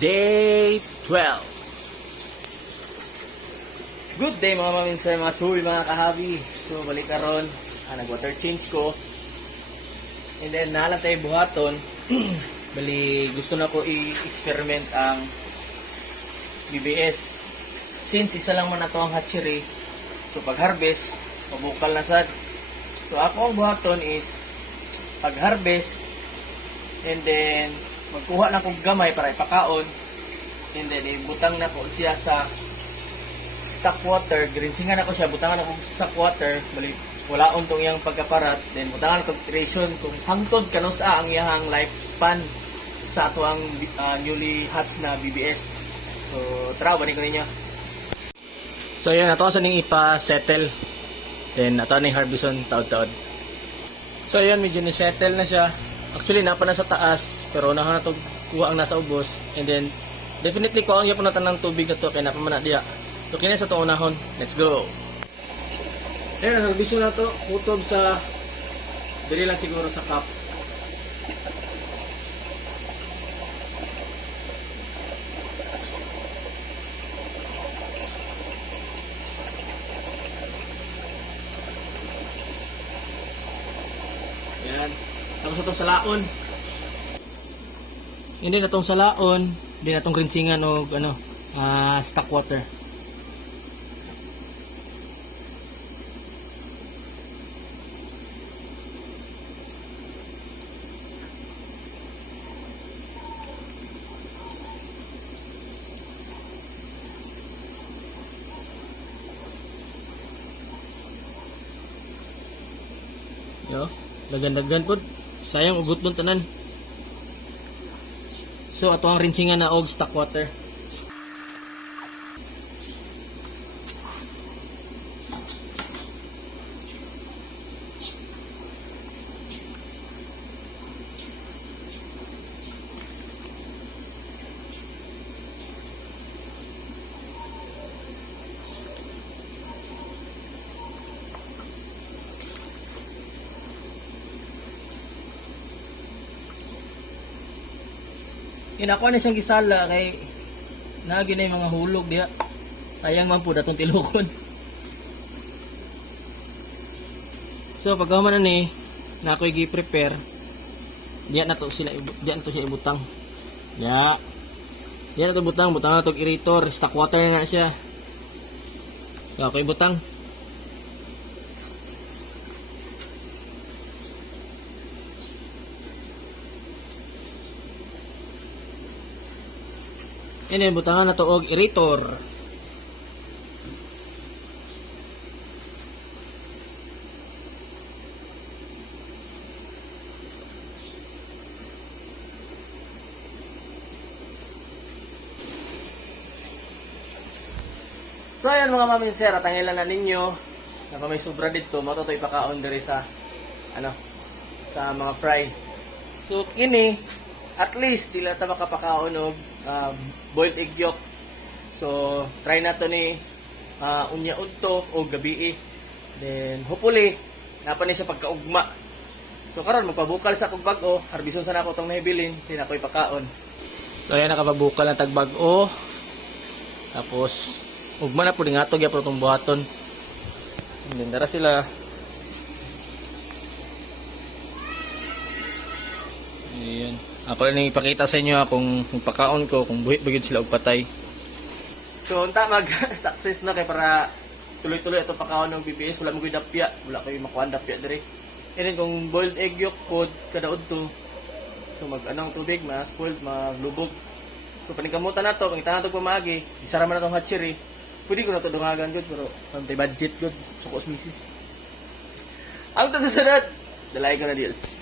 Day 12. Good day mga maminsay, mga tsul, mga kahabi. So balik karon, nag-water change ko. And then nalang tayo buhaton. Bali gusto na ko i-experiment ang BBS. Since isa lang man na to ang hatchery, so pag harvest, mabukal na sad. So ako ang buhaton is pag harvest, and then magkuha na kong gamay para ipakaon, and then ibutang na ko siya sa stock water. Grinsingan na ko siya, butangan na ko stock water. Bali wala untong iyang pagkaparat, then butangan na ko creation kung hangtod kanos ang iyang lifespan sa ato ang newly hatched na BBS. So tara, balik ko ninyo. So yun, ato sa ning ipa-settle, then ato ning harbison taod-taod. So yun, medyo ni-settle na siya. Actually napa na sa taas, pero unahan na to kuha ang nasa ubos, and then definitely kuha ang yapon natin ng tubig na to kaya napa man na diya. So kina sa to unahon, let's go. Ayun, ang harbison na to kutob sa dili lang siguro sa cup. Yan. Tapos itong salaon. Hindi na itong salaon. Hindi na itong rinsingan o stock water. Yo, dagan-dagan po. Sayang ugot dun tanan. So ato ang rinsingan na og stock water. Inakuha na siyang gisala kay nagi na yung mga hulog diya. Sayang man po datong tilukon. So pagkaman na ni na ako i-prepare, diyan na to siya ibutang. Ya. Diyan na to butang na to aerator, stock water na siya. So ako ibutang. And then butangan na to og aerator. So ayan mga maminsera, tangilan na ninyo na may sobra dito, matutoy pakaon diri sa sa mga fry. So kini at least dila ta makapakaon og boiled egg yolk. So try na to ni unya udto o gabi. Then hopefully napa ni sa pagkaugma. So karon magpabukal sa kog bag-o, harbison sa nako tong nahibilin, di na ko ipakaon. So ayan, nakapabukal na tag bag-o. Tapos ugma na pud nga to gyapon tong buhaton. And then dara sila. Ayan. Ako na ipakita sa inyo kung pagkaon ko, kung buhit bagid sila og patay. So unta mag-success na kay para tuloy-tuloy ato pagkaon ng BBS, wala mo gyud dapya, wala kayo makuha dapya dire. And then kung boiled egg yolk pod kada udto, so mag-anong tubig, ma-spoiled, maglubog. So paningkamutan na to, kung itanan to pamagi, isara man na tong hatchery. Pwede ko na to dungagan gud pero pantay budget gud, sukos misis. Ang susunod, dalay ko na deals.